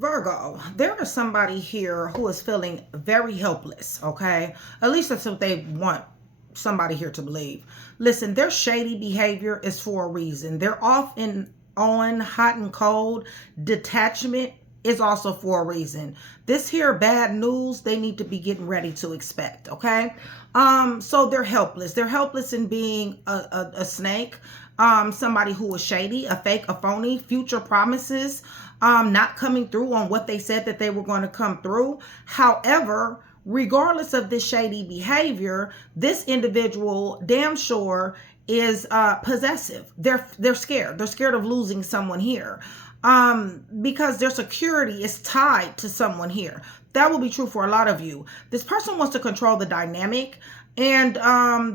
Virgo, there is somebody here who is feeling very helpless, okay? At least that's what they want somebody here to believe. Listen, their shady behavior is for a reason. They're off and on, hot and cold. Detachment is also for a reason. This here bad news, they need to be getting ready to expect, okay? So they're helpless. They're helpless in being a snake, somebody who is shady, a fake, a phony, future promises, not coming through on what they said that they were going to come through. However, regardless of this shady behavior, this individual damn sure is possessive. They're scared. They're scared of losing someone here. Because their security is tied to someone here. That will be true for a lot of you. This person wants to control the dynamic, and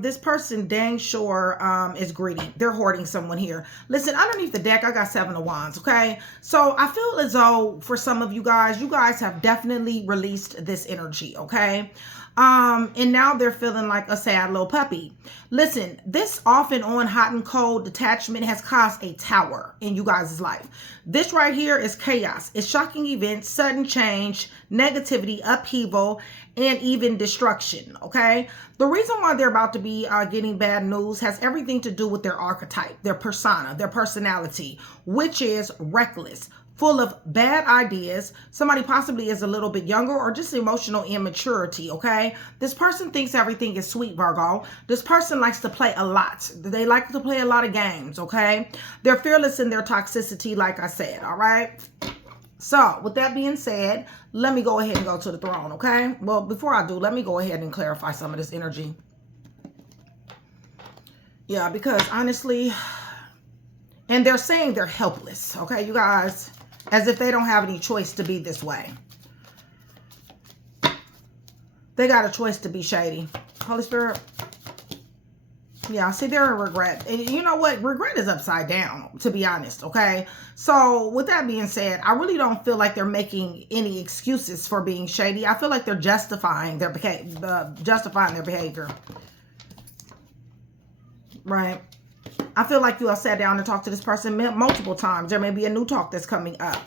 this person dang sure is greedy. They're hoarding someone here. Listen, underneath the deck, I got 7 of Wands, okay? So I feel as though for some of you guys have definitely released this energy, okay? And now they're feeling like a sad little puppy. Listen, this off and on, hot and cold detachment has caused a tower in you guys' life. This right here is chaos. It's shocking events, sudden change, negativity, upheaval, and even destruction, okay? The reason why they're about to be getting bad news has everything to do with their archetype, their persona, their personality, which is reckless, full of bad ideas. Somebody possibly is a little bit younger or just emotional immaturity, okay? This person thinks everything is sweet, Virgo. This person likes to play a lot. They like to play a lot of games, okay? They're fearless in their toxicity, like I said, all right? So, with that being said, let me go ahead and go to the throne, okay? Well, before I do, let me go ahead and clarify some of this energy. Yeah, because honestly, and they're saying they're helpless, okay, you guys? As if they don't have any choice to be this way. They got a choice to be shady. Holy Spirit. Yeah, see, they're in regret. And you know what? Regret is upside down, to be honest, okay? So, with that being said, I really don't feel like they're making any excuses for being shady. I feel like they're justifying their behavior. Right. I feel like you have sat down and talked to this person multiple times. There may be a new talk that's coming up.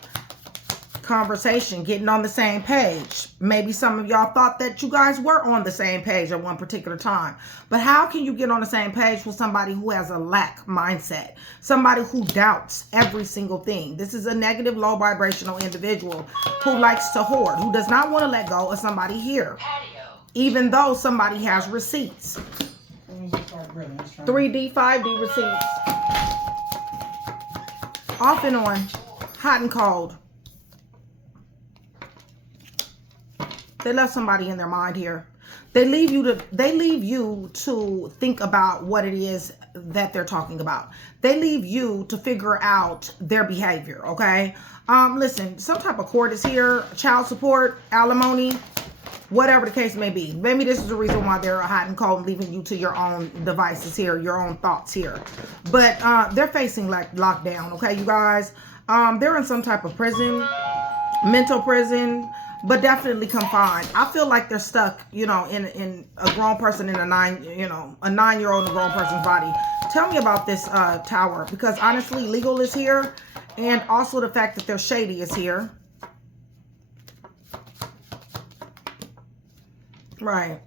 Conversation, getting on the same page. Maybe some of y'all thought that you guys were on the same page at one particular time. But how can you get on the same page with somebody who has a lack mindset? Somebody who doubts every single thing. This is a negative, low vibrational individual who likes to hoard, who does not want to let go of somebody here. Even though somebody has receipts. 3D, 5D receipts. Off and on, hot and cold. They left somebody in their mind here. They leave you to think about what it is that they're talking about. They leave you to figure out their behavior, okay? Listen, some type of court is here, child support, alimony, whatever the case may be. Maybe this is the reason why they're hot and cold, leaving you to your own devices here, your own thoughts here. But they're facing like lockdown, okay, you guys? They're in some type of prison, mental prison, but definitely confined. I feel like they're stuck, you know, in a grown person in a 9-year-old in a grown person's body. Tell me about this tower, because honestly, legal is here, and also the fact that they're shady is here. Right.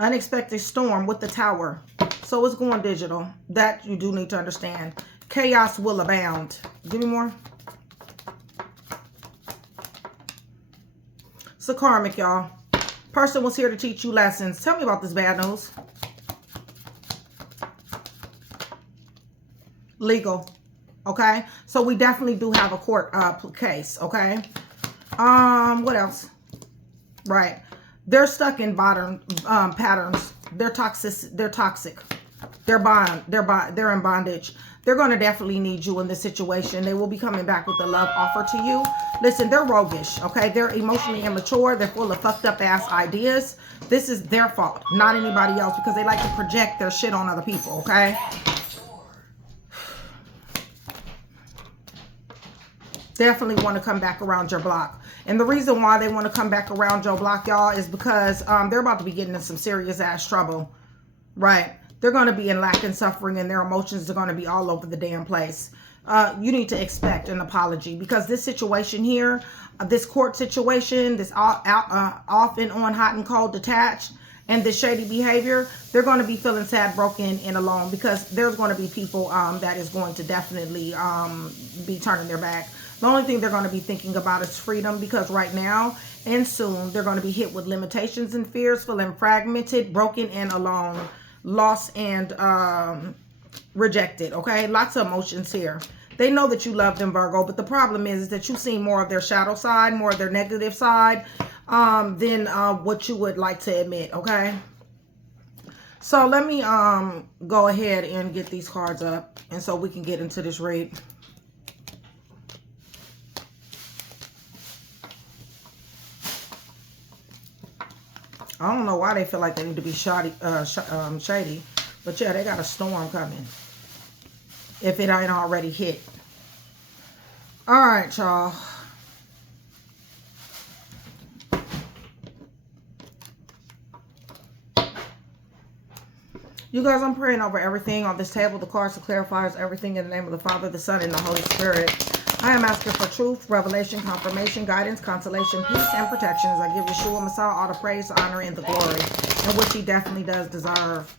Unexpected storm with the tower. So it's going digital. That you do need to understand. Chaos will abound. Give me more. So karmic, y'all. Person was here to teach you lessons. Tell me about this bad news. Legal. Okay. So we definitely do have a court case. Okay. What else? Right. They're stuck in patterns. They're toxic. They're in bondage. They're going to definitely need you in this situation. They will be coming back with a love offer to you. Listen, they're roguish, okay? They're emotionally immature. They're full of fucked up ass ideas. This is their fault, not anybody else, because they like to project their shit on other people, okay? Definitely want to come back around your block. And the reason why they want to come back around your block, y'all, is because they're about to be getting in some serious ass trouble. Right. They're going to be in lack and suffering, and their emotions are going to be all over the damn place. you need to expect an apology, because this situation here, this court situation, this off and on, hot and cold, detached, and this shady behavior, they're going to be feeling sad, broken, and alone, because there's going to be people that is going to definitely be turning their back. The only thing they're going to be thinking about is freedom, because right now and soon they're going to be hit with limitations and fears, feeling fragmented, broken, and alone, lost, and rejected. Okay, lots of emotions here. They know that you love them, Virgo, but the problem is that you've seen more of their shadow side, more of their negative side than what you would like to admit. Okay, so let me go ahead and get these cards up, and so we can get into this read. I don't know why they feel like they need to be shady, but yeah, they got a storm coming, if it ain't already hit. All right, y'all. You guys, I'm praying over everything on this table. The cards, the clarifiers, everything in the name of the Father, the Son, and the Holy Spirit. I am asking for truth, revelation, confirmation, guidance, consolation, peace, and protection as I give Yeshua Messiah all the praise, honor, and the glory, and which he definitely does deserve.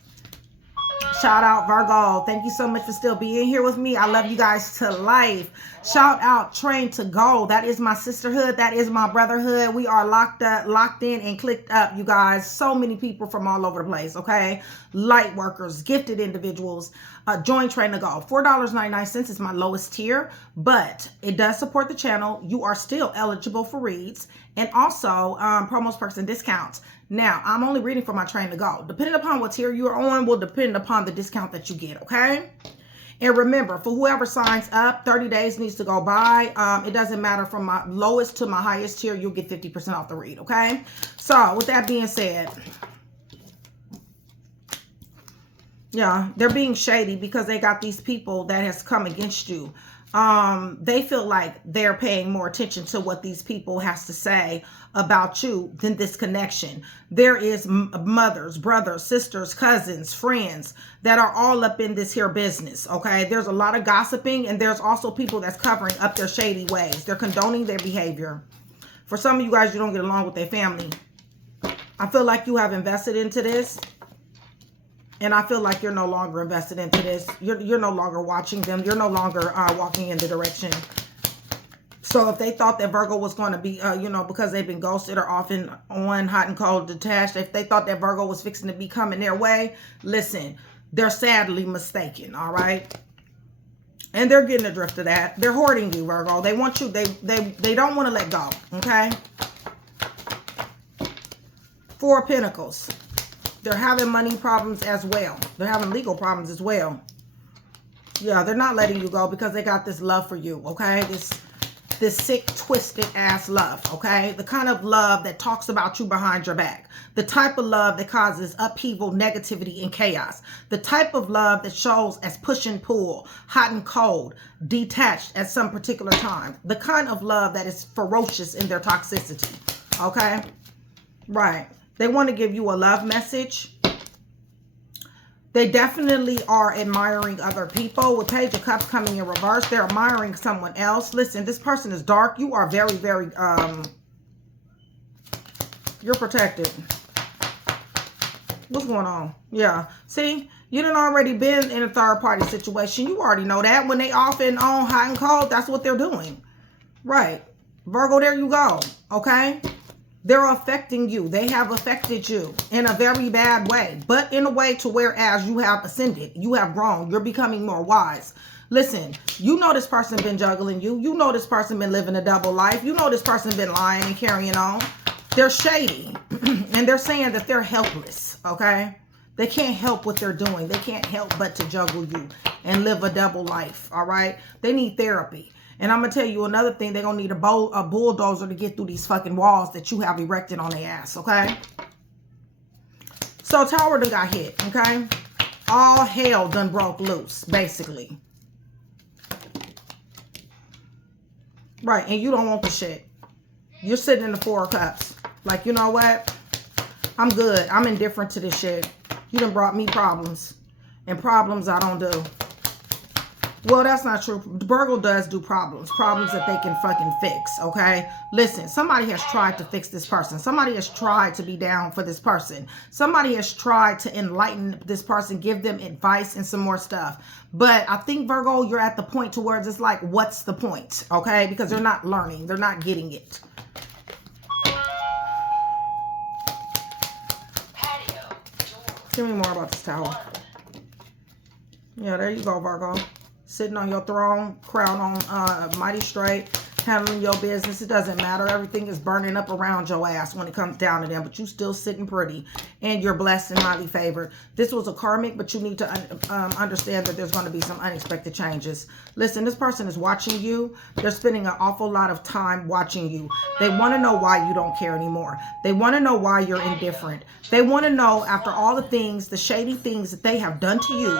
Shout out Virgo. Thank you so much for still being here with me. I love you guys to life. Shout out Train to Go. That is my sisterhood. That is my brotherhood. We are locked in, and clicked up, you guys. So many people from all over the place, okay? Light workers, gifted individuals. Join Train to Go. $4.99 is my lowest tier, but it does support the channel. You are still eligible for reads, and also promos, perks, and discounts. Now, I'm only reading for my Train to Go. Depending upon what tier you're on will depend upon the discount that you get, okay? And remember, for whoever signs up, 30 days needs to go by. It doesn't matter from my lowest to my highest tier. You'll get 50% off the read, okay? So, with that being said, yeah, they're being shady because they got these people that has come against you. They feel like they're paying more attention to what these people has to say about you than this connection. There is mothers, brothers, sisters, cousins, friends that are all up in this here business, okay? There's a lot of gossiping, and there's also people that's covering up their shady ways. They're condoning their behavior. For some of you guys, you don't get along with their family. I feel like you have invested into this, and I feel like you're no longer invested into this. You're no longer watching them. You're no longer walking in the direction. So if they thought that Virgo was going to be, because they've been ghosted or off and on, hot and cold, detached, if they thought that Virgo was fixing to be coming their way, listen, they're sadly mistaken, all right? And they're getting the drift of that. They're hoarding you, Virgo. They want you, they don't want to let go, okay? Four of Pentacles. They're having money problems as well. They're having legal problems as well. Yeah, they're not letting you go because they got this love for you, okay? This sick, twisted ass love, okay? The kind of love that talks about you behind your back. The type of love that causes upheaval, negativity, and chaos. The type of love that shows as push and pull, hot and cold, detached at some particular time. The kind of love that is ferocious in their toxicity, okay? Right. They want to give you a love message. They definitely are admiring other people. With Page of Cups coming in reverse, they're admiring someone else. Listen, this person is dark. You are very, very, you're protected. What's going on? Yeah. See, you done already been in a third party situation. You already know that. When they off and on, hot and cold, that's what they're doing. Right. Virgo, there you go. Okay. They're affecting you. They have affected you in a very bad way, but in a way to whereas you have ascended, you have grown, you're becoming more wise. Listen, you know this person been juggling you. You know this person been living a double life. You know this person been lying and carrying on. They're shady, and they're saying that they're helpless, okay? They can't help what they're doing. They can't help but to juggle you and live a double life, all right? They need therapy. And I'm going to tell you another thing. They're going to need a bulldozer to get through these fucking walls that you have erected on their ass, okay? So Tower done got hit, okay? All hell done broke loose, basically. Right, and you don't want the shit. You're sitting in the Four of Cups. Like, you know what? I'm good. I'm indifferent to this shit. You done brought me problems. And problems I don't do. Well, that's not true. Virgo does do problems that they can fucking fix, okay? Listen, somebody has tried to fix this person. Somebody has tried to be down for this person. Somebody has tried to enlighten this person, give them advice and some more stuff. But I think, Virgo, you're at the point to where it's like, what's the point, okay? Because they're not learning. They're not getting it. Tell me more about this tower. Yeah, there you go, Virgo. Sitting on your throne, crown on mighty straight, handling your business. It doesn't matter. Everything is burning up around your ass when it comes down to them, but you still sitting pretty and you're blessed and highly favored. This was a karmic, but you need to understand that there's going to be some unexpected changes. Listen, this person is watching you. They're spending an awful lot of time watching you. They want to know why you don't care anymore. They want to know why you're indifferent. They want to know, after all the things, the shady things that they have done to you,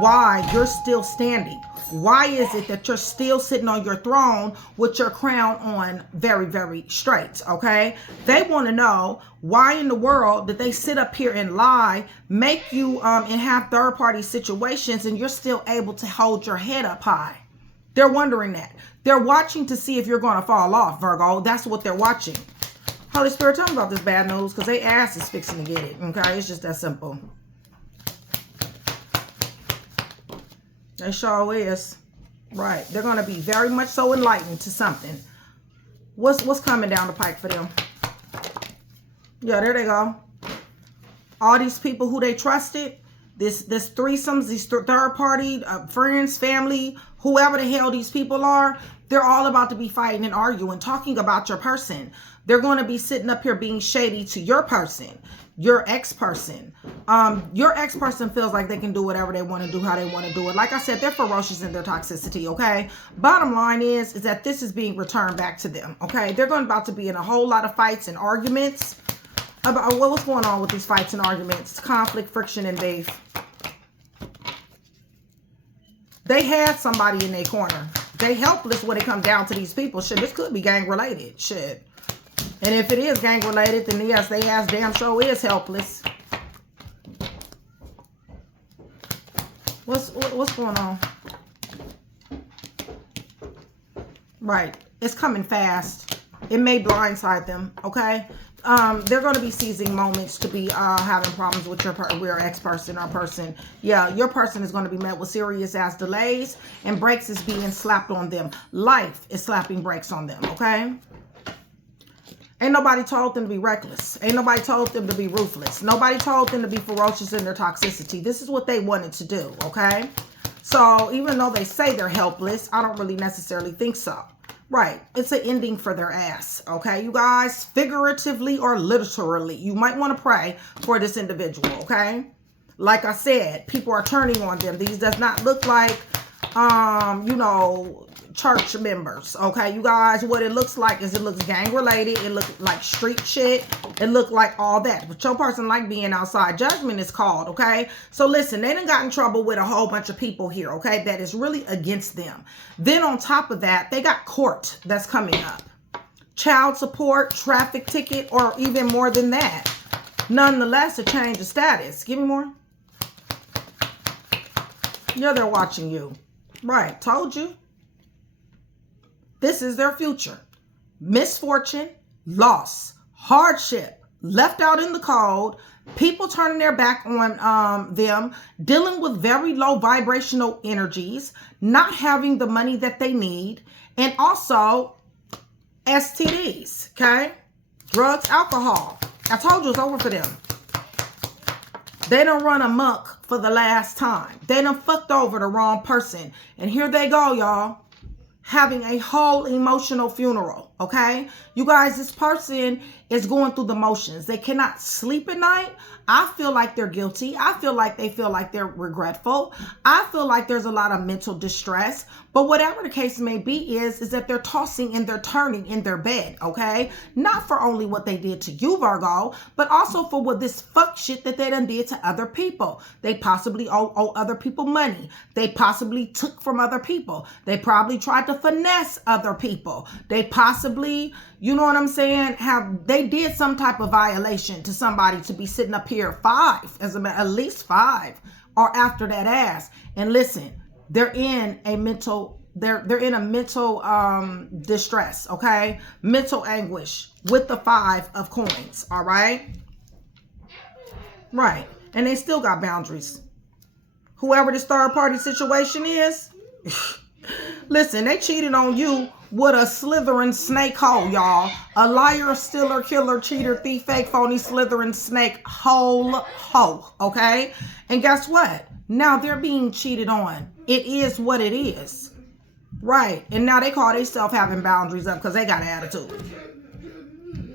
why you're still standing. Why is it that you're still sitting on your throne with your crown on very, very straight, okay? They want to know why in the world did they sit up here and lie, make you and have third-party situations, and you're still able to hold your head up high. They're wondering that. They're watching to see if you're going to fall off, Virgo. That's what they're watching. Holy Spirit, tell them about this bad news, because their ass is fixing to get it, okay? It's just that simple. They sure is. Right. They're going to be very much so enlightened to something. What's coming down the pike for them? Yeah, there they go. All these people who they trusted, this threesomes, these third party, friends, family, whoever the hell these people are, they're all about to be fighting and arguing, talking about your person. They're going to be sitting up here being shady to your person. Your ex-person. Your ex-person feels like they can do whatever they want to do, how they want to do it. Like I said, they're ferocious in their toxicity, okay? Bottom line is that this is being returned back to them, okay? They're about to be in a whole lot of fights and arguments. About what's going on with these fights and arguments, conflict, friction, and beef. They had somebody in their corner. They helpless when it comes down to these people. Shit, this could be gang-related. Shit. And if it is gang related, then yes, they ass damn sure is helpless. What's going on? Right. It's coming fast. It may blindside them, okay? They're going to be seizing moments to be having problems with your ex-person or person. Yeah, your person is going to be met with serious ass delays, and brakes is being slapped on them. Life is slapping brakes on them, okay? Ain't nobody told them to be reckless. Ain't nobody told them to be ruthless. Nobody told them to be ferocious in their toxicity. This is what they wanted to do, okay? So even though they say they're helpless, I don't really necessarily think so. Right. It's an ending for their ass, okay, you guys? Figuratively or literally. You might want to pray for this individual, okay? Like I said, people are turning on them. These does not look like, you know, church members, okay, you guys. What it looks like is it looks gang related. It looks like street shit. It look like all that. But your person like being outside. Judgment is called, okay? So listen, they done got in trouble with a whole bunch of people here, okay, that is really against them. Then on top of that, they got court that's coming up. Child support, traffic ticket, or even more than that. Nonetheless, a change of status. Give me more. Yeah, they're watching you. Right, told you. This is their future. Misfortune, loss, hardship, left out in the cold, people turning their back on them, dealing with very low vibrational energies, not having the money that they need, and also STDs, okay? Drugs, alcohol. I told you it's over for them. They done run amok for the last time. They done fucked over the wrong person. And here they go, y'all. Having a whole emotional funeral, okay? You guys, this person is going through the motions. They cannot sleep at night. I feel like they're guilty. I feel like they're regretful. I feel like there's a lot of mental distress. But whatever the case may be is that they're tossing and they're turning in their bed, okay? Not for only what they did to you, Virgo, but also for what this fuck shit that they done did to other people. They possibly owe other people money. They possibly took from other people. They probably tried to finesse other people. They possibly, you know what I'm saying, they did some type of violation to somebody to be sitting up here at least five, or after that ass. And listen, They're in a mental, they're in a mental distress, okay? Mental anguish with the 5 of coins, all right? Right. And they still got boundaries. Whoever this third party situation is, listen, they cheated on you with a slithering snake hole, y'all. A liar, stealer, killer, cheater, thief, fake, phony, slithering snake hole hoe, okay? And guess what? Now they're being cheated on. It is what it is. Right. And now they call themselves having boundaries up because they got an attitude.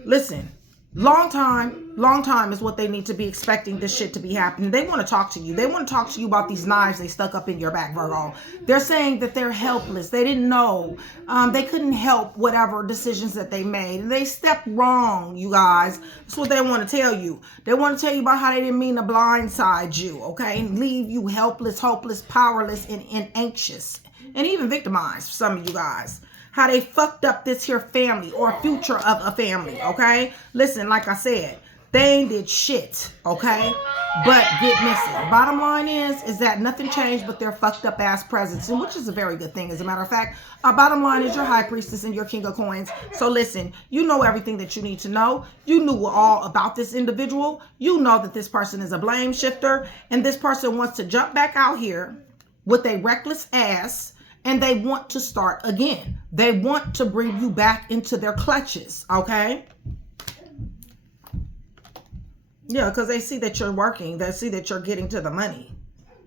Listen, long time is what they need to be expecting this shit to be happening. They want to talk to you. They want to talk to you about these knives they stuck up in your back, Virgo. They're saying that they're helpless. They didn't know. They couldn't help whatever decisions that they made. And they stepped wrong, you guys. That's what they want to tell you. They want to tell you about how they didn't mean to blindside you, okay? And leave you helpless, hopeless, powerless, and anxious. And even victimized for some of you guys. How they fucked up this here family or future of a family, okay? Listen, like I said, they ain't did shit, okay? But get missing. Bottom line is that nothing changed but their fucked up ass presence, and which is a very good thing, as a matter of fact. Our bottom line is your high priestess and your king of coins. So listen, you know everything that you need to know. You knew all about this individual. You know that this person is a blame shifter, and this person wants to jump back out here with a reckless ass. And they want to start again. They want to bring you back into their clutches, okay? Yeah, because they see that you're working. They see that you're getting to the money.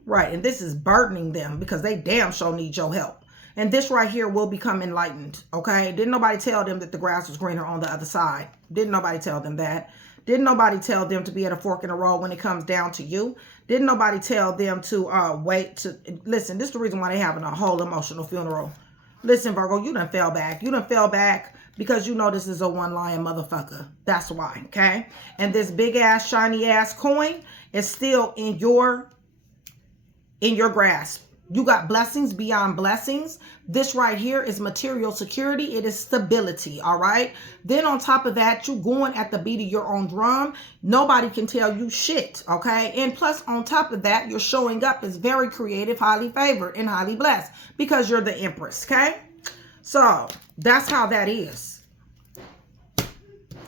Right, and this is burdening them because they damn sure need your help. And this right here will become enlightened, okay? Didn't nobody tell them that the grass was greener on the other side? Didn't nobody tell them that? Didn't nobody tell them to be at a fork in the road when it comes down to you? Didn't nobody tell them to wait to... Listen, this is the reason why they having a whole emotional funeral. Listen, Virgo, you done fell back. You done fell back because you know this is a one-lying motherfucker. That's why, okay? And this big-ass, shiny-ass coin is still in your grasp. You got blessings beyond blessings. This right here is material security. It is stability, all right? Then on top of that, you going at the beat of your own drum. Nobody can tell you shit, okay? And plus, on top of that, you're showing up as very creative, highly favored, and highly blessed because you're the empress, okay? So that's how that is.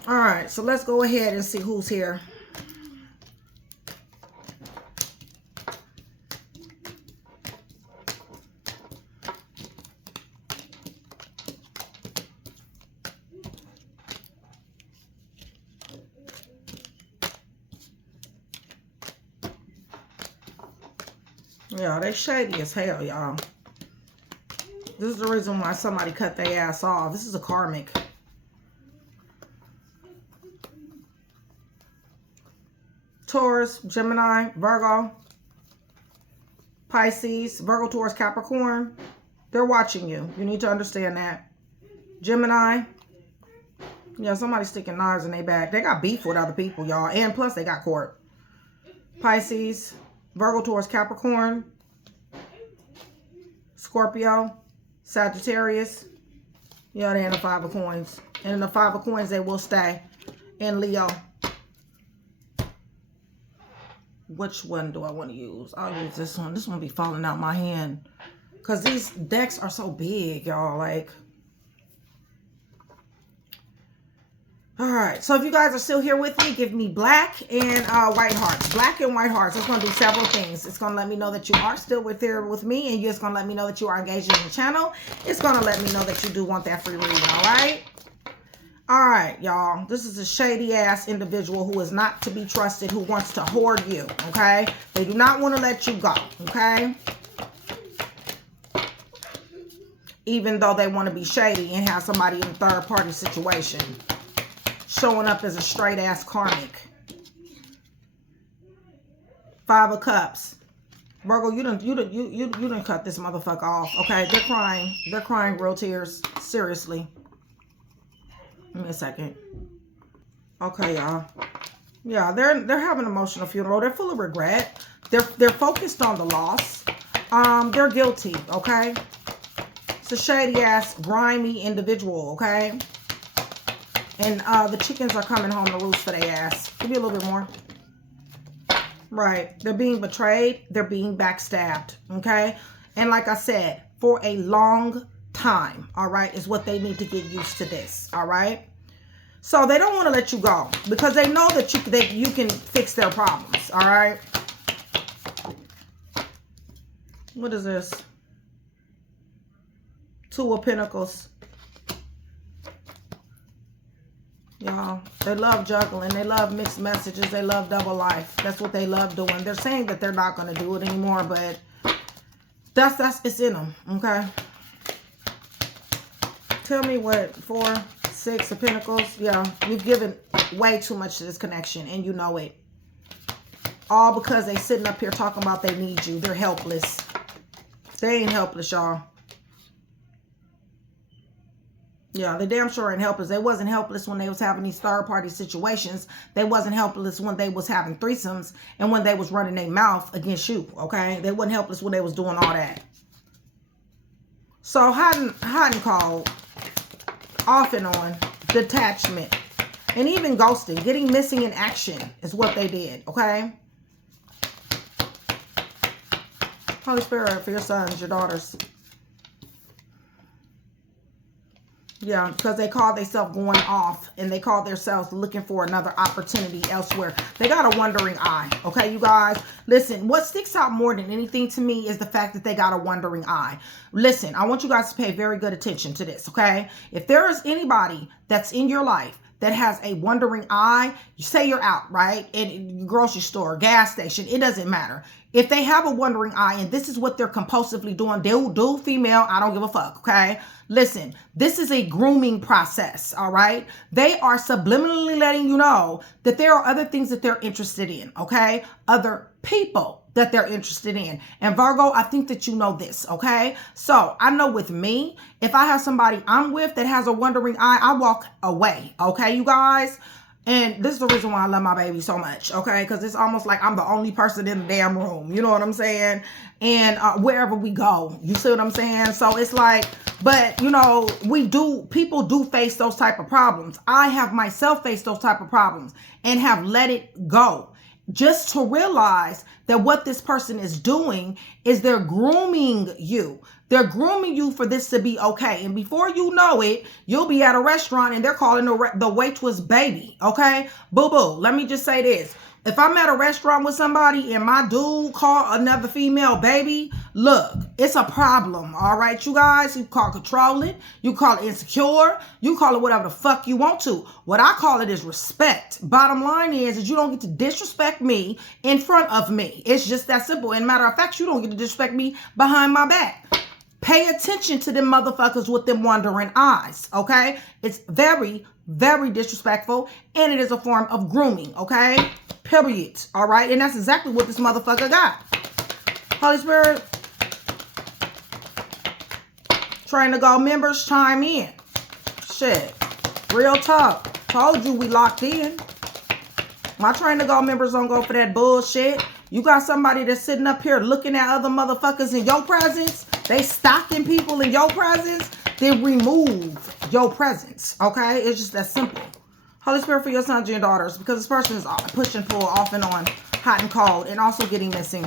All right, so let's go ahead and see who's here. Yeah, they shady as hell, y'all. This is the reason why somebody cut their ass off. This is a karmic. Taurus, Gemini, Virgo, Pisces, Virgo, Taurus, Capricorn. They're watching you. You need to understand that. Gemini. Yeah, somebody's sticking knives in their back. They got beef with other people, y'all. And plus, they got court. Pisces, Virgo, Taurus, Capricorn, Scorpio, Sagittarius. Yeah, they're in the 5 of coins. And in the 5 of coins, they will stay in Leo. Which one do I want to use? I'll use this one. This one be falling out my hand. Because these decks are so big, y'all. Like... Alright, so if you guys are still here with me, give me black and white hearts. Black and white hearts. It's going to do several things. It's going to let me know that you are still here with me, and it's going to let me know that you are engaged in the channel. It's going to let me know that you do want that free reading, alright? Alright, y'all. This is a shady-ass individual who is not to be trusted, who wants to hoard you, okay? They do not want to let you go, okay? Even though they want to be shady and have somebody in a third-party situation. Showing up as a straight ass karmic. 5 of Cups. Virgo, you done cut this motherfucker off. Okay, they're crying. They're crying real tears. Seriously. Give me a second. Okay, y'all. Yeah, they're having an emotional funeral. They're full of regret. They're focused on the loss. They're guilty, okay? It's a shady ass, grimy individual, okay? And the chickens are coming home to roost for their ass. Give me a little bit more. Right. They're being betrayed. They're being backstabbed. Okay. And like I said, for a long time, all right, is what they need to get used to this, all right? So they don't want to let you go because they know that you can fix their problems, all right? What is this? Two of Pentacles. Y'all, they love juggling. They love mixed messages. They love double life. That's what they love doing. They're saying that they're not going to do it anymore, but it's in them, okay? Tell me what, 4, 6 of Pentacles. Yeah, you've given way too much to this connection, and you know it. All because they sitting up here talking about they need you. They're helpless. They ain't helpless, y'all. Yeah, they damn sure ain't helpless. They wasn't helpless when they was having these third-party situations. They wasn't helpless when they was having threesomes and when they was running their mouth against you, okay? They wasn't helpless when they was doing all that. So, hot and cold, off and on, detachment, and even ghosting, getting missing in action is what they did, okay? Holy Spirit, for your sons, your daughters. Yeah, because they call themselves going off and they call themselves looking for another opportunity elsewhere. They got a wandering eye. Okay, you guys, listen, what sticks out more than anything to me is the fact that they got a wandering eye. Listen, I want you guys to pay very good attention to this. Okay, if there is anybody that's in your life that has a wandering eye, you say you're out, right? In grocery store, gas station, it doesn't matter. If they have a wandering eye and this is what they're compulsively doing, dude, female, I don't give a fuck, okay? Listen, this is a grooming process, all right? They are subliminally letting you know that there are other things that they're interested in, okay? Other people that they're interested in. And Virgo, I think that you know this, okay? So I know with me, if I have somebody I'm with that has a wandering eye, I walk away, okay, you guys? And this is the reason why I love my baby so much, okay? Because it's almost like I'm the only person in the damn room. You know what I'm saying? And wherever we go, you see what I'm saying? So it's like, but, you know, people do face those type of problems. I have myself faced those type of problems and have let it go. Just to realize that what this person is doing is they're grooming you. They're grooming you for this to be okay. And before you know it, you'll be at a restaurant and they're calling the waitress baby, okay? Boo-boo, let me just say this. If I'm at a restaurant with somebody and my dude call another female baby, look, it's a problem, all right, you guys? You call controlling, you call it insecure, you call it whatever the fuck you want to. What I call it is respect. Bottom line is you don't get to disrespect me in front of me. It's just that simple. And matter of fact, you don't get to disrespect me behind my back. Pay attention to them motherfuckers with them wandering eyes, okay? It's very, very disrespectful, and it is a form of grooming, okay? Period, all right? And that's exactly what this motherfucker got. Holy Spirit, Train to Go members, chime in. Shit, real talk. Told you we locked in. My Train to Go members don't go for that bullshit. You got somebody that's sitting up here looking at other motherfuckers in your presence. They stalking people in your presence. Then remove your presence. Okay? It's just that simple. Holy Spirit, for your sons and your daughters. Because this person is push and pull off and on. Hot and cold. And also getting missing.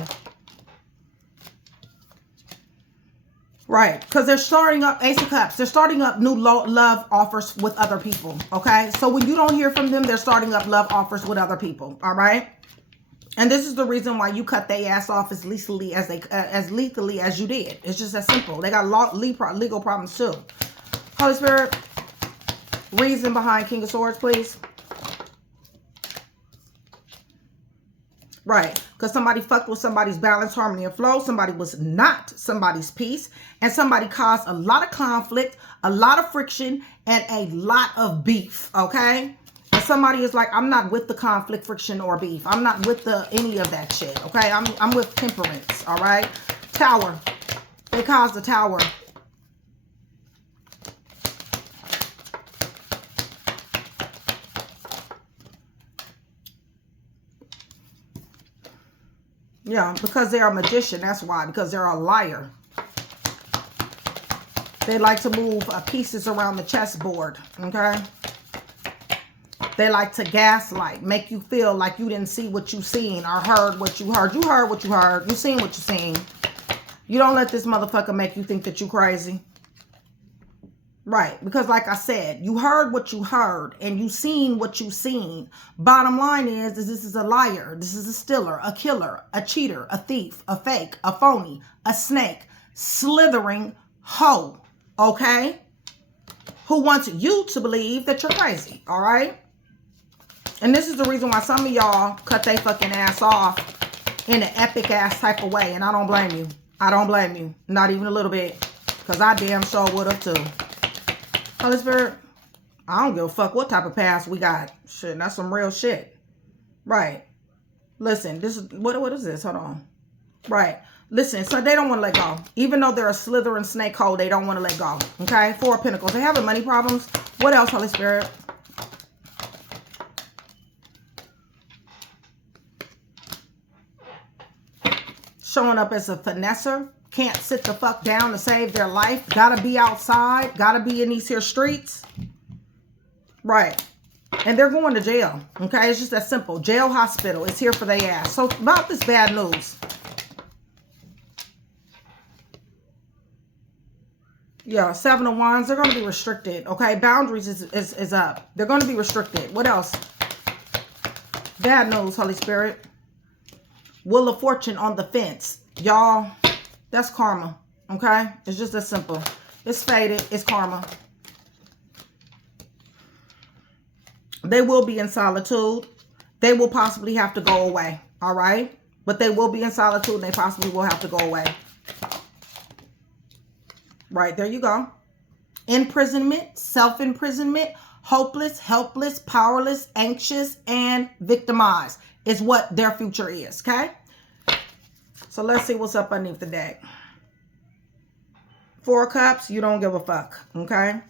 Right. Because they're starting up, Ace of Cups. They're starting up new love offers with other people. Okay? So when you don't hear from them, they're starting up love offers with other people. All right? And this is the reason why you cut their ass off as lethally as you did. It's just that simple. They got legal problems too. Holy Spirit, reason behind King of Swords, please. Right. Because somebody fucked with somebody's balance, harmony, and flow. Somebody was not somebody's peace. And somebody caused a lot of conflict, a lot of friction, and a lot of beef. Okay? And somebody is like, I'm not with the conflict, friction, or beef. I'm not with any of that shit, okay? I'm with temperance, all right? Tower. They caused the tower. Yeah, because they're a magician, that's why. Because they're a liar. They like to move pieces around the chessboard, okay? They like to gaslight, make you feel like you didn't see what you seen or heard what you heard. You heard what you heard. You seen what you seen. You don't let this motherfucker make you think that you crazy. Right, because like I said, you heard what you heard and you seen what you seen. Bottom line is this is a liar. This is a stealer, a killer, a cheater, a thief, a fake, a phony, a snake, slithering hoe, okay? Who wants you to believe that you're crazy, all right? And this is the reason why some of y'all cut their fucking ass off in an epic ass type of way. And I don't blame you. I don't blame you. Not even a little bit. Because I damn sure would have too. Holy Spirit, I don't give a fuck what type of past we got. Shit, that's some real shit. Right. Listen, this is, what is this? Hold on. Right. Listen, so they don't want to let go. Even though they're a slithering snake hole, they don't want to let go. Okay? Four of Pentacles. They having money problems. What else, Holy Spirit? Showing up as a finesser. Can't sit the fuck down to save their life. Gotta be outside. Gotta be in these here streets. Right. And they're going to jail. Okay? It's just that simple. Jail, hospital. It's here for their ass. So about this bad news. Yeah, Seven of Wands. They're going to be restricted. Okay? Boundaries is up. They're going to be restricted. What else? Bad news, Holy Spirit. Wheel of Fortune on the fence. Y'all, that's karma. Okay? It's just that simple. It's fated. It's karma. They will be in solitude. They will possibly have to go away. All right? But they will be in solitude and they possibly will have to go away. Right, there you go. Imprisonment, self-imprisonment, hopeless, helpless, powerless, anxious, and victimized is what their future is, okay? So let's see what's up underneath the deck. Four of Cups, you don't give a fuck, okay?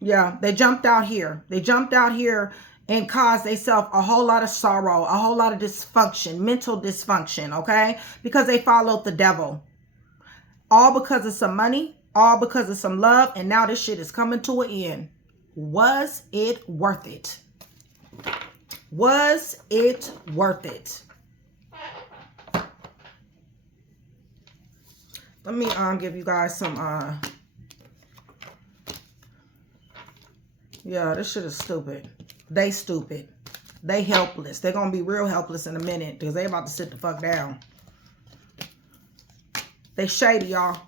Yeah, they jumped out here. They jumped out here and caused themselves a whole lot of sorrow, a whole lot of dysfunction, mental dysfunction, okay? Because they followed the devil. All because of some money, all because of some love, and now this shit is coming to an end. Was it worth it? Was it worth it? Let me give you guys some yeah, this shit is stupid. They stupid. They helpless. They're gonna be real helpless in a minute because they about to sit the fuck down. They shady, y'all.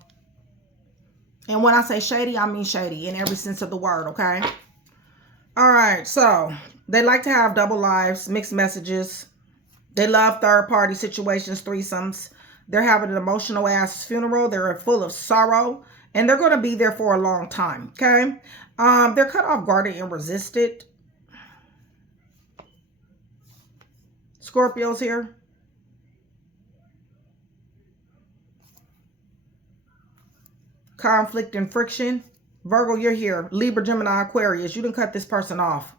And when I say shady, I mean shady in every sense of the word, okay? All right, so they like to have double lives, mixed messages. They love third-party situations, threesomes. They're having an emotional-ass funeral. They're full of sorrow, and they're going to be there for a long time, okay? They're cut off, guarded, and resisted. Scorpio's here. Conflict and friction. Virgo, you're here. Libra, Gemini, Aquarius. You done cut this person off.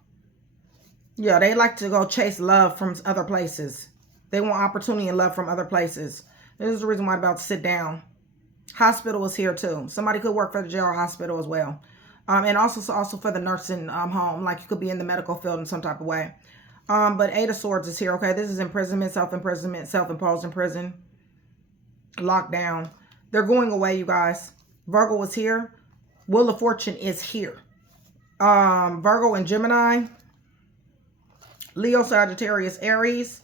Yeah, they like to go chase love from other places. They want opportunity and love from other places. This is the reason why I'm about to sit down. Hospital is here too. Somebody could work for the jail or hospital as well. And also for the nursing home. Like you could be in the medical field in some type of way. But Eight of Swords is here. Okay, this is imprisonment, self-imprisonment, self-imposed in prison. Lockdown. They're going away, you guys. Virgo is here. Wheel of Fortune is here. Virgo and Gemini. Leo, Sagittarius, Aries.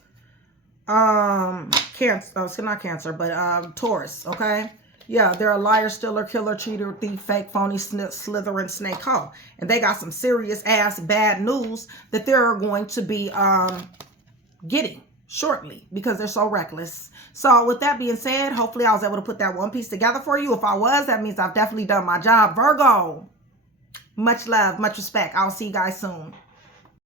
Cancer. Oh, it's not Cancer, but Taurus. Okay. Yeah, they're a liar, stealer, killer, cheater, thief, fake, phony, slithering snake hole. And they got some serious ass bad news that they're going to be getting shortly because they're so reckless. So with that being said, hopefully I was able to put that one piece together for you. If I was, that means I've definitely done my job. Virgo, much love, much respect. I'll see you guys soon.